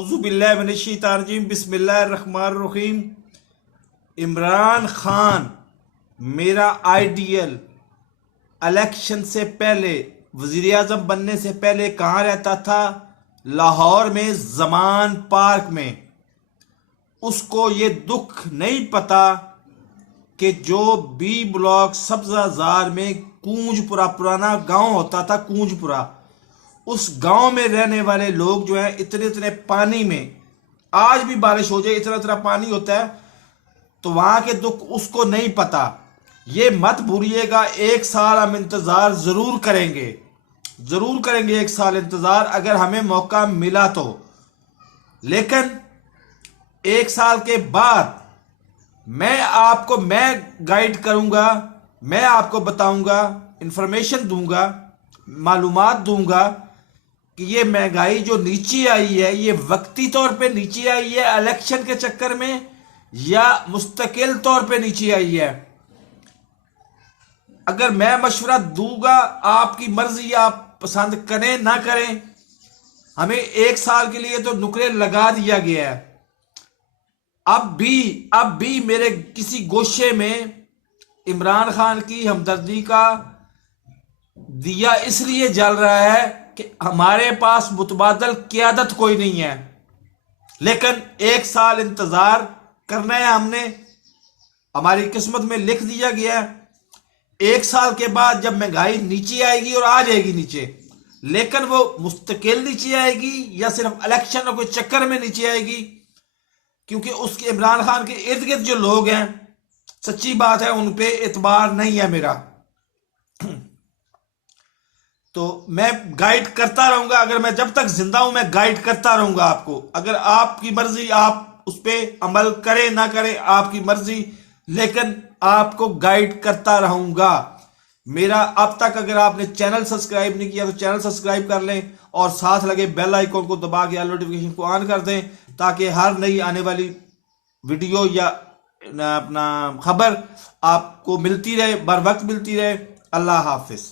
औज़ुबिल्लाहिमिनश्शैतानिर्रजीम बिस्मिल्लाहिर्रहमानिर्रहीम। इमरान खान मेरा ideal election से पहले, वजीर आजम बनने से पहले कहाँ रहता था? लाहौर में जमान पार्क में। उसको ये दुख नहीं पता कि जो बी ब्लॉक सब्जाजार में कूंजपुरा पुराना गांव होता था, कूंजपुरा, उस गांव में रहने वाले लोग जो है इतने इतने पानी में, आज भी बारिश हो जाए इतना इतना पानी होता है, तो वहां के दुख उसको नहीं पता। ये मत भूलिएगा, 1 साल हम इंतजार जरूर करेंगे, जरूर करेंगे 1 साल इंतजार अगर हमें मौका मिला तो। लेकिन 1 साल के बाद मैं गाइड करूंगा, मैं आपको बताऊंगा, इंफॉर्मेशन दूंगा, मालूमात दूंगा कि ये महंगाई जो नीचे आई है ये वक्ती तौर पे नीचे आई है इलेक्शन के चक्कर में, या मुस्तकिल तौर पे नीचे आई है। अगर मैं मशवरा दूंगा, आपकी मर्जी, आप पसंद करें ना करें, हमें 1 साल के लिए तो नुकरे लगा दिया गया है। अब भी मेरे किसी गोशे में इमरान खान की हमदर्दी का दिया इसलिए जल रहा है कि हमारे पास मुतबादल क़यादत कोई नहीं है। लेकिन 1 साल इंतजार करना है हमने, हमारी किस्मत में लिख दिया गया है। 1 साल के बाद जब महंगाई नीचे आएगी, और आ जाएगी नीचे, लेकिन वो मुस्तकिल नीचे आएगी या सिर्फ इलेक्शन और कोई चक्कर में नीचे आएगी, क्योंकि उसके इमरान खान के इर्द गिर्द जो लोग हैं, सच्ची बात है, उन पे एतबार नहीं है मेरा। तो मैं गाइड करता रहूंगा, अगर मैं जब तक जिंदा हूं मैं गाइड करता रहूंगा आपको। अगर आपकी मर्जी, आप उस पर अमल करें ना करें, आपकी मर्जी, लेकिन आपको गाइड करता रहूंगा। मेरा अब तक अगर आपने चैनल सब्सक्राइब नहीं किया तो चैनल सब्सक्राइब कर लें, और साथ लगे बेल आइकॉन को दबा के नोटिफिकेशन को ऑन कर दें, ताकि हर नई आने वाली वीडियो या अपना खबर आपको मिलती रहे, बर वक्त मिलती रहे। अल्लाह हाफिज।